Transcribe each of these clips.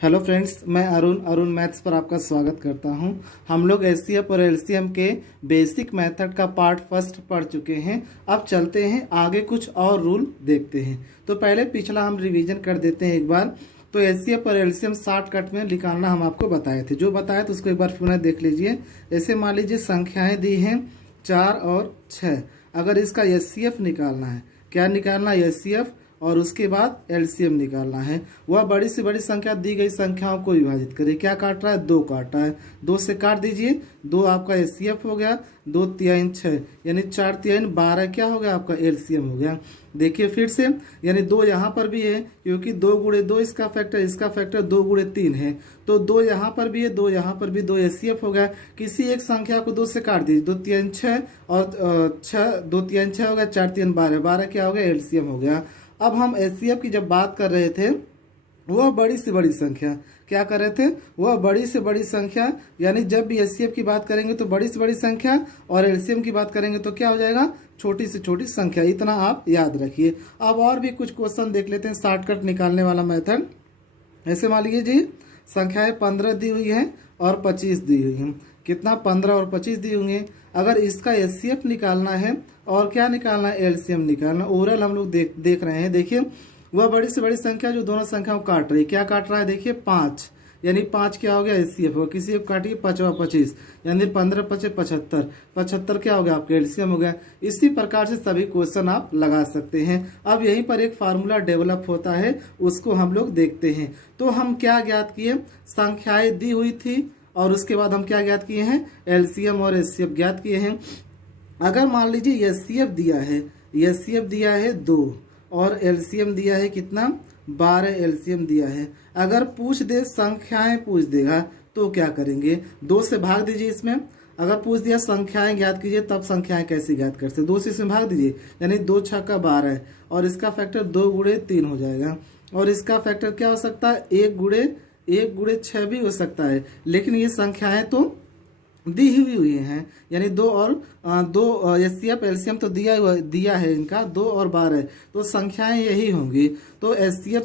Hello friends, मैं Arun maths पर आपका स्वागत करता हूं। हम लोग एचसीएफ और एलसीएम के बेसिक मेथड का पार्ट फर्स्ट पढ़ चुके हैं। अब चलते हैं आगे, कुछ और रूल देखते हैं। तो पहले पिछला हम रिवीजन कर देते हैं एक बार। तो एचसीएफ और एलसीएम शॉर्टकट में निकालना हम आपको बताए थे। जो बताया तो उसको एक बार पुनः देख लीजिए। ऐसे मान लीजिए संख्याएँ दी हैं 4 और 6। अगर इसका एचसीएफ निकालना है, क्या निकालना है? एचसीएफ, और उसके बाद एलसीएम निकालना है। वह बड़ी से बड़ी संख्या दी गई संख्याओं को विभाजित करे। क्या काट रहा है? 2 काट रहा है। 2 से काट दीजिए, 2 आपका एचसीएफ हो गया, 2 तिहाई 6 यानी 4 तिहाई 12 क्या हो गया? आपका एलसीएम हो गया। देखिए फिर से, यानी 2 यहाँ पर भी है क्योंकि 2 गुणे 2 इसका फैक्टर 2 गुणे 3 है। तो 2 यहाँ पर भी है, 2 यहाँ पर भी, 2 एचसीएफ हो गया। किसी एक संख्या को 2 से काट दीजिए, 2 तिहाई 6 और 2 तिहाई 6 हो गया, 4 तिहाई 12, 12 क्या हो गया? एलसीएम हो गया। अब हम एचसीएफ की जब बात कर रहे थे, वह बड़ी से बड़ी संख्या, क्या कर रहे थे? वह बड़ी से बड़ी संख्या, यानी जब भी एचसीएफ की बात करेंगे तो बड़ी से बड़ी संख्या, और एलसीएम की बात करेंगे तो क्या हो जाएगा? छोटी से छोटी संख्या। इतना आप याद रखिए। अब और भी कुछ क्वेश्चन देख लेते हैं, शॉर्टकट निकालने वाला मेथड। ऐसे मान लीजिए जी, संख्याएं 15 दी हुई हैं और 25 दी हुई हैं। कितना? 15 और 25 दी हुई हैं। अगर इसका एचसीएफ निकालना है और क्या निकालना है? एलसीएम निकालना। ओवरऑल हम लोग देख रहे हैं। देखिए, वह बड़ी से बड़ी संख्या जो दोनों संख्याओं को काट रही है, क्या काट रहा है? देखिए 5, यानी 5 क्या हो गया? एचसीएफ हो। किसी एक काटिए 5 और 25, यानी 15 5 75, 75 क्या हो गया? आपका एलसीएम हो गया। इसी प्रकार से सभी क्वेश्चन आप लगा सकते हैं। अब यहीं पर एक फार्मूला डेवलप होता है, उसको हम लोग देखते हैं। तो हम क्या ज्ञात किए? संख्याएं दी हुई थी और उसके बाद हम क्या ज्ञात किए हैं? एलसीएम और एचसीएफ ज्ञात किए हैं। अगर मान लीजिए एचसीएफ दिया है 2 और एलसीएम दिया है कितना? 12 एलसीएम दिया है। अगर पूछ दे, संख्याएं पूछ देगा तो क्या करेंगे? 2 से भाग दीजिए इसमें। अगर पूछ दिया संख्याएं ज्ञात कीजिए, तब संख्याएं कैसे ज्ञात कर सकते? 2 से इसमें भाग दीजिए, यानी 2 छक्का 12 है, और इसका फैक्टर 2 गुणे 3 हो जाएगा। और इसका फैक्टर क्या हो सकता है? 1 गुणे 6 भी हो सकता है। लेकिन ये संख्याएं तो दी हुई हैं, यानी 2 और 2 एचसीएफ एलसीएम तो दिया है इनका 2 और 12, तो संख्याएं यही होंगी। तो एचसीएफ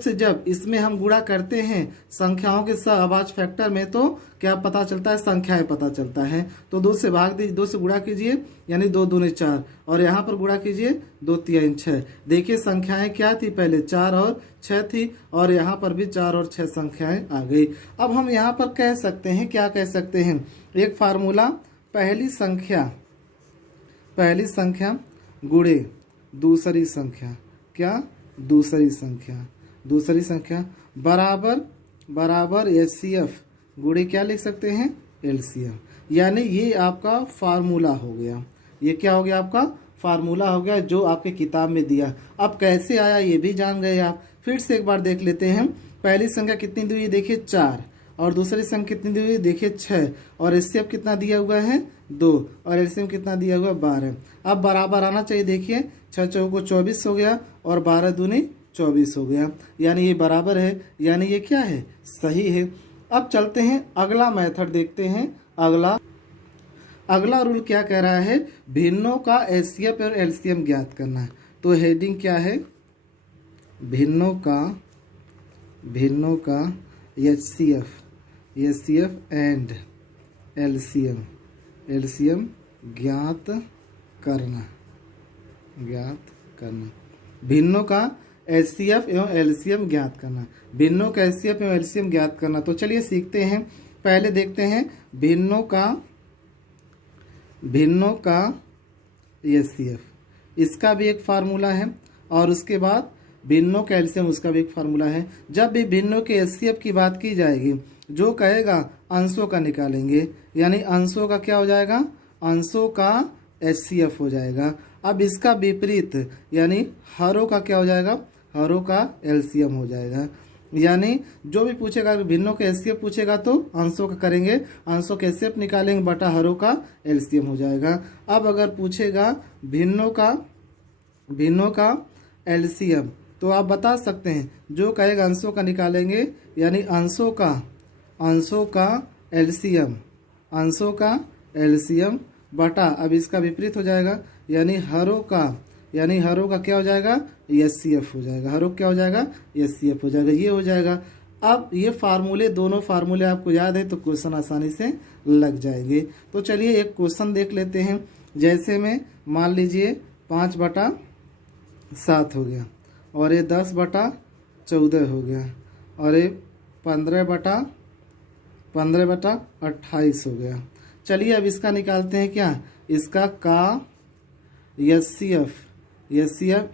से जब इसमें हम गुणा करते हैं संख्याओं के सहअभाज्य फैक्टर में, तो क्या पता चलता है? संख्याएं पता चलता है। तो 2 से भाग दीजिए, 2 से गुणा कीजिए, यानी 2 दूने 4, और यहाँ पर गुणा कीजिए 2 तिहाई 6। देखिए संख्याएं क्या थी? पहले 4 और 6 थी, और यहाँ पर भी 4 और 6 संख्याएं आ गई। अब हम यहाँ पर कह सकते हैं, क्या कह सकते हैं? एक फार्मूला, पहली संख्या गुणे दूसरी संख्या, क्या? दूसरी संख्या बराबर एचसीएफ गुणे क्या लिख सकते हैं? एलसीएम। यानी ये आपका फार्मूला हो गया। ये क्या हो गया? आपका फार्मूला हो गया, जो आपके किताब में दिया। अब कैसे आया ये भी जान गए आप। फिर से एक बार देख लेते हैं। पहली संख्या कितनी दी हुई? देखिए 4, और दूसरी संख्या कितनी दी हुई? देखिए 6, और एचसीएफ कितना दिया हुआ है? 2, और एलसीएम कितना दिया हुआ है? 12। अब बराबर आना चाहिए। देखिए 6 चौको 24 हो गया, और 12 दूनी 24 हो गया, यानी ये बराबर है, यानी ये क्या है? सही है। अब चलते हैं अगला मेथड देखते हैं। अगला रूल क्या कह रहा है? भिन्नों का एचसीएफ और एलसीएम ज्ञात करना है। तो हेडिंग क्या है? भिन्नों का एचसीएफ एंड एलसीएम ज्ञात करना। भिन्नों का एचसीएफ एवं एलसीएम ज्ञात करना। भिन्नों का एचसीएफ एवं एलसीएम ज्ञात करना। तो चलिए सीखते हैं। पहले देखते हैं भिन्नों का एचसीएफ, इसका भी एक फार्मूला है, और उसके बाद भिन्नों का एलसीएम, उसका भी एक फार्मूला है। जब भी भिन्नों के एचसीएफ की बात की जाएगी, जो कहेगा अंशों का निकालेंगे, यानी अंशों का क्या हो जाएगा? अंशों का एचसीएफ हो जाएगा। अब इसका विपरीत, यानी हरों का क्या हो जाएगा? हरों का एलसीएम हो जाएगा। यानी जो भी पूछेगा, भिन्नों के एचसीएफ पूछेगा तो अंशों का करेंगे, अंशों के एचसीएफ निकालेंगे बटा हरों का एलसीएम हो जाएगा। अब अगर पूछेगा भिन्नों का एलसीएम, तो आप बता सकते हैं, जो कहेगा अंशों का निकालेंगे, यानी अंशों का एलसीएम बटा, अब इसका विपरीत हो जाएगा, यानी हरों का क्या हो जाएगा? एचसीएफ हो जाएगा। हरों क्या हो जाएगा? एचसीएफ हो जाएगा। ये हो जाएगा। अब ये फार्मूले, दोनों फार्मूले आपको याद है तो क्वेश्चन आसानी से लग जाएंगे। तो चलिए एक क्वेश्चन देख लेते हैं। जैसे में मान लीजिए 5/7 हो गया, और ये 10/14 हो गया, और ये 15/28 हो गया। चलिए अब इसका निकालते हैं क्या, इसका का एचसीएफ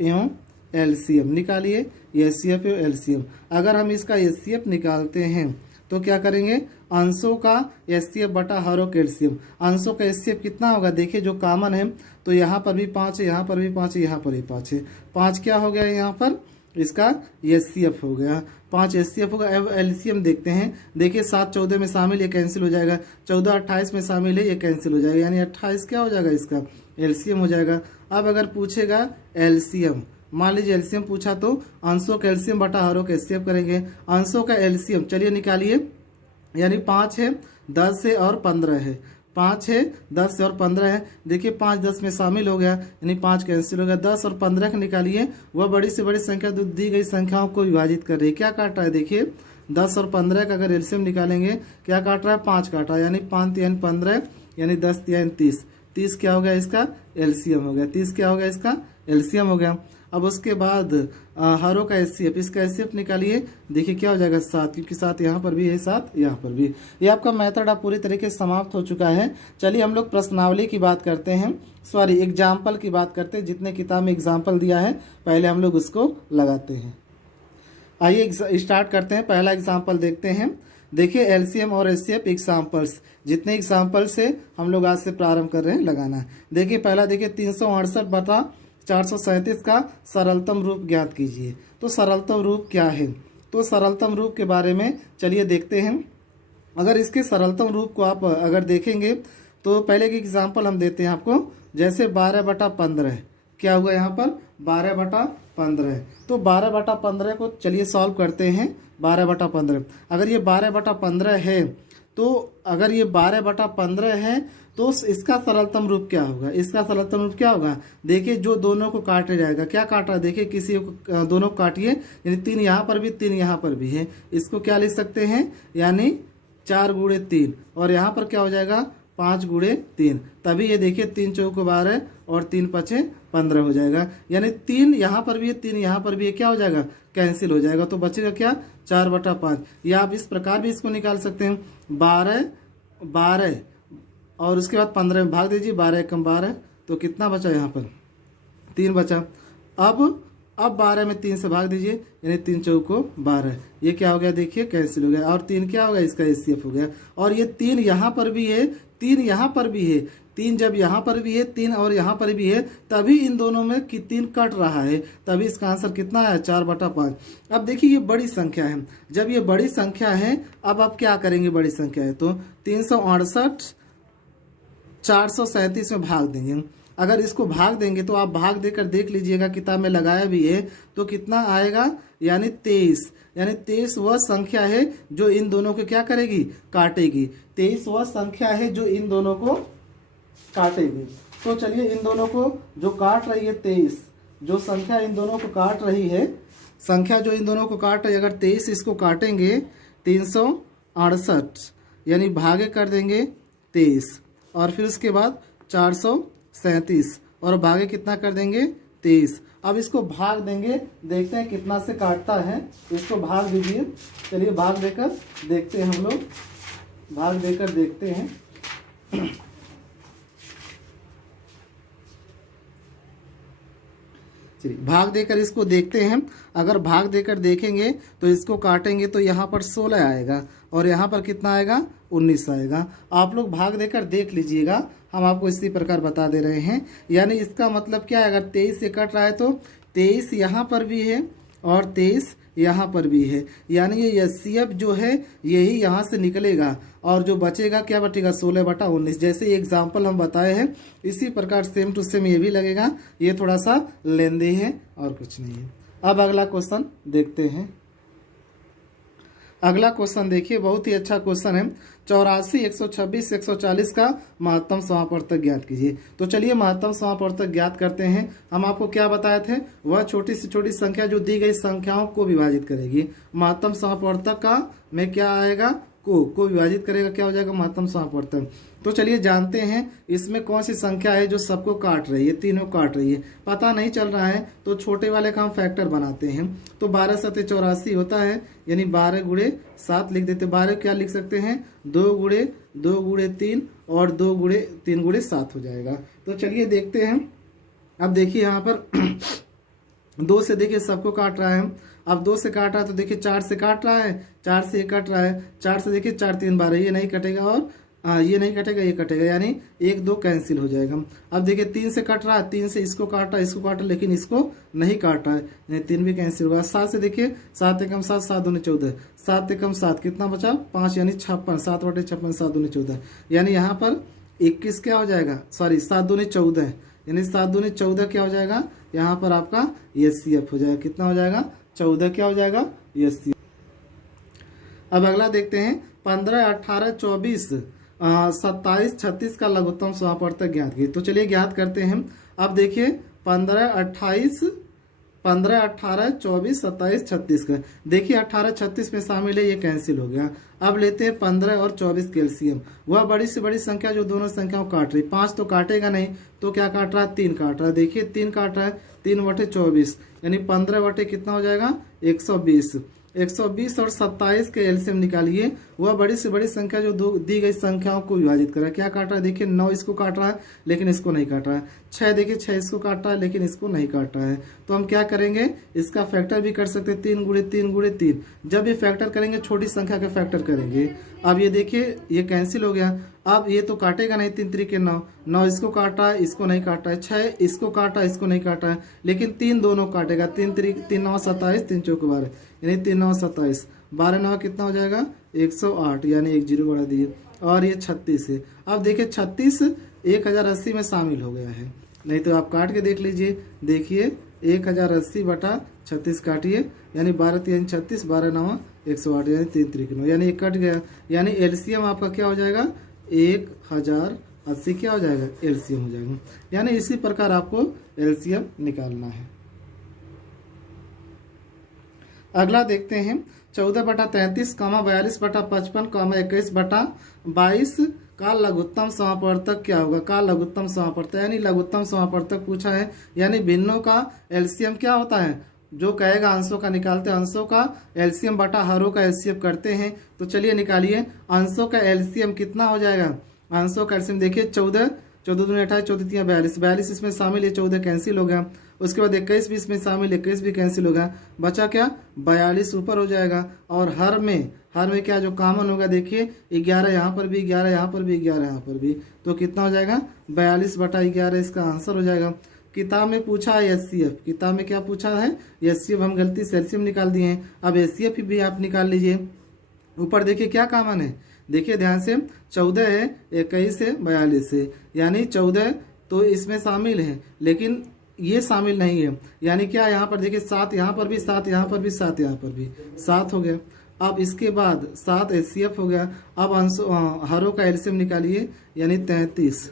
एवं एलसीएम निकालिए। एचसीएफ एवं एलसीएम, अगर हम इसका एचसीएफ निकालते हैं तो क्या करेंगे, अंशों का एचसीएफ बटा हरों का एलसीएम। अंशों का एचसीएफ कितना होगा, देखिए जो कॉमन है तो यहाँ पर भी 5 है, यहाँ पर भी 5 है, यहाँ पर भी 5 है। 5 क्या हो गया यहाँ पर, इसका एचसीएफ हो गया, 5 एचसीएफ होगा। अब एलसीएम देखते हैं। देखिए 7 14 में शामिल, ये कैंसिल हो जाएगा। 14 28 में शामिल है, ये कैंसिल हो जाएगा, यानी 28 क्या हो जाएगा, इसका एलसीएम हो जाएगा। अब अगर पूछेगा एलसीएम, मान लीजिए एलसीएम पूछा तो अंशों का एलसीएम बटा हरों का एचसीएफ करेंगे। अंशों का एलसीएम चलिए निकालिए, यानी 5 है, 10 है और 15 है। 5 है, 10 है और 15 है। देखिए 5 10 में शामिल हो गया, यानी 5 कैंसिल हो गया। 10 और 15 का निकालिए, वह बड़ी से बड़ी संख्या दी गई संख्याओं को विभाजित कर रही है। क्या काट रहा है, देखिए 10 और 15 का अगर एलसीएम निकालेंगे, क्या काट रहा है, 5 काट रहा है, यानी 5 3 15, यानी 10 3 30। 30 क्या हो गया, इसका एलसीएम हो गया। 30 क्या हो गया, इसका एलसीएम हो गया। अब उसके बाद हरों का एचसीएफ, इसका एचसीएफ निकालिए। देखिए क्या हो जाएगा, 7, क्योंकि 7 यहाँ पर भी है, 7 यहाँ पर भी। ये आपका मेथड अब पूरी तरीके से समाप्त हो चुका है। चलिए हम लोग प्रश्नावली की बात करते हैं, सॉरी एग्जाम्पल की बात करते हैं। जितने किताब में एग्जाम्पल दिया है पहले हम लोग उसको लगाते हैं। आइए स्टार्ट करते हैं। पहला एग्जाम्पल देखते हैं। देखिए एलसीएम और एचसीएफ एग्जाम्पल्स, जितने एग्जाम्पल्स है हम लोग आज से प्रारंभ कर रहे हैं लगाना। देखिए पहला देखिए 368/437 का सरलतम रूप ज्ञात कीजिए। तो सरलतम रूप क्या है, तो सरलतम रूप के बारे में चलिए देखते हैं। अगर इसके सरलतम रूप को आप अगर देखेंगे तो पहले की एग्जाम्पल हम देते हैं आपको। जैसे 12/15 क्या हुआ यहाँ पर, 12/15। तो 12/15 को चलिए सॉल्व करते हैं। 12/15, अगर ये 12/15 है तो अगर ये 12/15 है तो इसका सरलतम रूप क्या होगा, इसका सरलतम रूप क्या होगा। देखिए जो दोनों को काटे जाएगा, क्या काट रहा है, देखिए किसी को दोनों को काटिए, यानी 3 यहाँ पर भी 3 यहाँ पर भी है। इसको क्या लिख सकते हैं, यानी 4 × 3, और यहाँ पर क्या हो जाएगा 5 × 3। तभी ये देखिए 3 चौको 12 और 3 5 15 हो जाएगा। यानी 3 यहाँ पर भी है, 3 यहाँ पर भी है, क्या हो जाएगा, कैंसिल हो जाएगा। तो बचेगा क्या, 4/5। या आप इस प्रकार भी इसको निकाल सकते हैं, 12 और उसके बाद 15 में भाग दीजिए, 12 × 12, तो कितना बचा यहाँ पर, 3 बचा। अब 12 में 3 से भाग दीजिए, यानी 3 चौको 12, ये क्या हो गया, देखिए कैंसिल हो गया। और 3 क्या हो गया, इसका एचसीएफ हो गया। और ये 3 यहाँ पर भी है, 3 यहाँ पर भी है। 3 जब यहाँ पर भी है, 3 और यहाँ पर भी है, तभी इन दोनों में 3 कट रहा है, तभी इसका आंसर कितना है, 4/5। अब देखिए ये बड़ी संख्या है। जब ये बड़ी संख्या है, अब आप क्या करेंगे, बड़ी संख्या है तो 368 437 में भाग देंगे। अगर इसको भाग देंगे तो आप भाग देकर देख लीजिएगा, किताब में लगाया भी है, तो कितना आएगा, यानी 23। यानी 23 वह संख्या है जो इन दोनों को क्या करेगी, काटेगी। 23 वह संख्या है जो इन दोनों को काटेगी। तो चलिए इन दोनों को जो काट रही है 23, जो संख्या इन दोनों को काट रही है, संख्या जो इन दोनों को काट रही है, अगर 23 इसको काटेंगे 368, यानी भागे कर देंगे 23, और फिर उसके बाद 437 और भागे कितना कर देंगे 23। अब इसको भाग देंगे, देखते हैं कितना से काटता है। इसको भाग दीजिए, चलिए भाग देकर देखते हैं, हम लोग भाग देकर देखते हैं। चलिए भाग देकर इसको देखते हैं। अगर भाग देकर देखेंगे तो इसको काटेंगे तो यहाँ पर 16 आएगा, और यहाँ पर कितना आएगा, 19 आएगा। आप लोग भाग देकर देख लीजिएगा, हम आपको इसी प्रकार बता दे रहे हैं। यानी इसका मतलब क्या है, अगर 23 से कट रहा है तो 23 यहाँ पर भी है और 23 यहाँ पर भी है, यानी ये एचसीएफ जो है यही यहाँ से निकलेगा, और जो बचेगा क्या बचेगा, 16/19। जैसे एग्जाम्पल हम बताए हैं, इसी प्रकार सेम टू सेम ये भी लगेगा। ये थोड़ा सा लेंदी है और कुछ नहीं है। अब अगला क्वेश्चन देखते हैं। अगला क्वेश्चन देखिए, बहुत ही अच्छा क्वेश्चन है। 84, 126, 140 का महत्तम समापवर्तक ज्ञात कीजिए। तो चलिए महत्तम समापवर्तक ज्ञात करते हैं। हम आपको क्या बताए थे, वह छोटी से छोटी संख्या जो दी गई संख्याओं को विभाजित करेगी। महत्तम समापवर्तक का में क्या आएगा, को विभाजित करेगा, क्या हो जाएगा महत्तम समापवर्तक। तो चलिए जानते हैं इसमें कौन सी संख्या है जो सबको काट रही है, तीनों काट रही है। पता नहीं चल रहा है तो छोटे वाले का हम फैक्टर बनाते हैं। तो 12 7 84 होता है, यानी 12 गुणे 7 लिख देते। 12 क्या लिख सकते हैं, 2 गुणे 3 और 2 गुणे 3 गुणे 7 हो जाएगा। तो चलिए देखते हैं। अब देखिए यहाँ पर 2 से देखिए सबको काट रहा है। अब 2 से काट रहा है तो देखिए 4 से काट रहा है, 4 से 1 कट रहा है, 4 से देखिए 4 3 12, ये नहीं कटेगा और ये नहीं कटेगा, ये कटेगा, यानी 1 2 कैंसिल हो जाएगा। अब देखिए 3 से कट रहा है, 3 से इसको काटा, इसको काटा, लेकिन इसको नहीं काटा है, यानी 3 भी कैंसिल होगा। 7 से देखिए 7 एकम 7, 7 दूनी 14, 7 एकम 7 कितना बचा 5, यानी 56, 7 बटे 56, 7 दूनी 14, यानी यहाँ पर 21 क्या हो जाएगा, सॉरी 7 दूनी 14, यानी 7 दूनी 14 क्या हो जाएगा, यहाँ पर आपका एचसीएफ हो जाएगा। कितना हो जाएगा, 14 क्या हो जाएगा, एचसीएफ। अब अगला देखते हैं 15, 18, 24, 27, 36 का लघुत्तम समापवर्तक ज्ञात कीजिए। तो चलिए ज्ञात करते हैं। अब देखिए 15, 28, 15, 18, 24, 27, 36 का, देखिए 18, 36 में शामिल है, ये कैंसिल हो गया। अब लेते हैं 15 और 24 कैल्शियम, वह बड़ी से बड़ी संख्या जो दोनों संख्याओं काट रही। 5 तो काटेगा नहीं, तो क्या काट रहा है, 3 काट रहा है। देखिए 3 काट रहा है, 3 बटे 24, यानी 15 बटे कितना हो जाएगा 120। 120 और 27 के एलसीएम निकालिए। वह बड़ी से बड़ी संख्या जो दी गई संख्याओं को विभाजित करा। क्या काट रहा है, देखिए 9 इसको काट रहा है, लेकिन इसको नहीं काट रहा है। 6 देखिए 6 इसको काट रहा है, लेकिन इसको नहीं काट रहा है। तो हम क्या करेंगे, इसका फैक्टर भी कर सकते हैं, 3 गुणे 3 गुणे 3। जब ये फैक्टर करेंगे छोटी संख्या का फैक्टर करेंगे। अब ये देखिए ये कैंसिल हो गया। अब ये तो काटेगा नहीं, 3 3 के 9, 9 इसको काटा है, इसको नहीं काटा है। 6 इसको काटा, इसको नहीं काटा है, लेकिन 3 दोनों काटेगा। 3 3 9 27, 3 चौक 12, यानी 3 9 27, 12 9 कितना हो जाएगा 108, यानी 1 0 बढ़ा दिए। और ये 36 है। अब देखिए 36 1080 में शामिल हो गया है, नहीं तो आप काट के देख लीजिए। देखिए 1080 बटा 36 काटिए, यानी 12 3 36, 12 9 108, यानी 3 3 9, यानी 1 कट गया। यानी एलसीएम आपका क्या हो जाएगा 1080 क्या हो जाएगा, एलसीएम हो जाएगा। यानी इसी प्रकार आपको एलसीएम निकालना है। अगला देखते हैं 14 बटा 33, 42 बटा 55, 21 बटा 22 का लघुत्तम समापवर्तक क्या होगा। का लघुत्तम समापवर्तक, यानी लघुत्तम समापवर्तक पूछा है, यानी भिन्नों का एलसीएम क्या होता है, जो कहेगा अंशों का निकालते हैं, अंशों का एलसीएम बटा हरों का एलसीएम करते हैं। तो चलिए निकालिए, अंशों का एलसीएम कितना हो जाएगा। अंशों का एलसीएम देखिए 14 14 दूनी 28, 14 3 42, 42 इसमें शामिल है, 14 कैंसिल हो गया। उसके बाद 21 भी इसमें शामिल, 21 भी कैंसिल हो गया। बचा क्या 42 ऊपर हो जाएगा। और हर में क्या जो कॉमन होगा, देखिए 11 यहाँ पर भी, 11 यहाँ पर भी, 11 यहाँ पर भी, तो कितना हो जाएगा 42 बटा 11 इसका आंसर हो जाएगा। किताब में पूछा है एचसीएफ, किताब में क्या पूछा है एचसीएफ, हम गलती से एलसीएम निकाल दिए हैं। अब एचसीएफ भी आप निकाल लीजिए। ऊपर देखिए क्या कॉमन है, देखिए ध्यान से 14 है, 21 है, 42 है, यानी 14 तो इसमें शामिल है, लेकिन ये शामिल नहीं है। यानी क्या यहाँ पर देखिए 7 यहाँ पर भी, 7 यहाँ पर भी, 7 यहाँ पर भी, 7 हो गया। अब इसके बाद 7 एचसीएफ हो गया। अब हरों का एलसीएम निकालिए, यानी 33,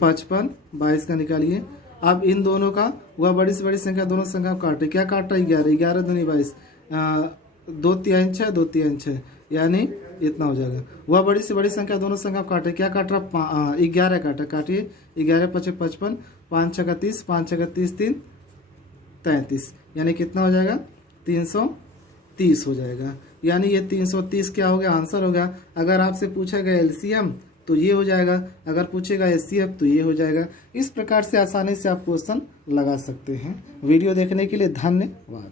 55, 22 का निकालिए। अब इन दोनों का वह बड़ी से बड़ी संख्या दोनों संख्या काटे, क्या काट रहा है 11, 11 दूनी 22, 2 3 6, 2 3 6, यानी इतना हो जाएगा। वह बड़ी से बड़ी संख्या दोनों संख्या काटे, क्या काट रहा 11 काटा, काटिए 11 5 55, 5 6 30, 5 6 30, 3 33, यानी कितना हो जाएगा 330 हो जाएगा। यानी ये 330 क्या हो गया, आंसर हो गया। अगर आपसे पूछेगा एलसीएम तो ये हो जाएगा, अगर पूछेगा एचसीएफ तो ये हो जाएगा। इस प्रकार से आसानी से आप क्वेश्चन लगा सकते हैं। वीडियो देखने के लिए धन्यवाद।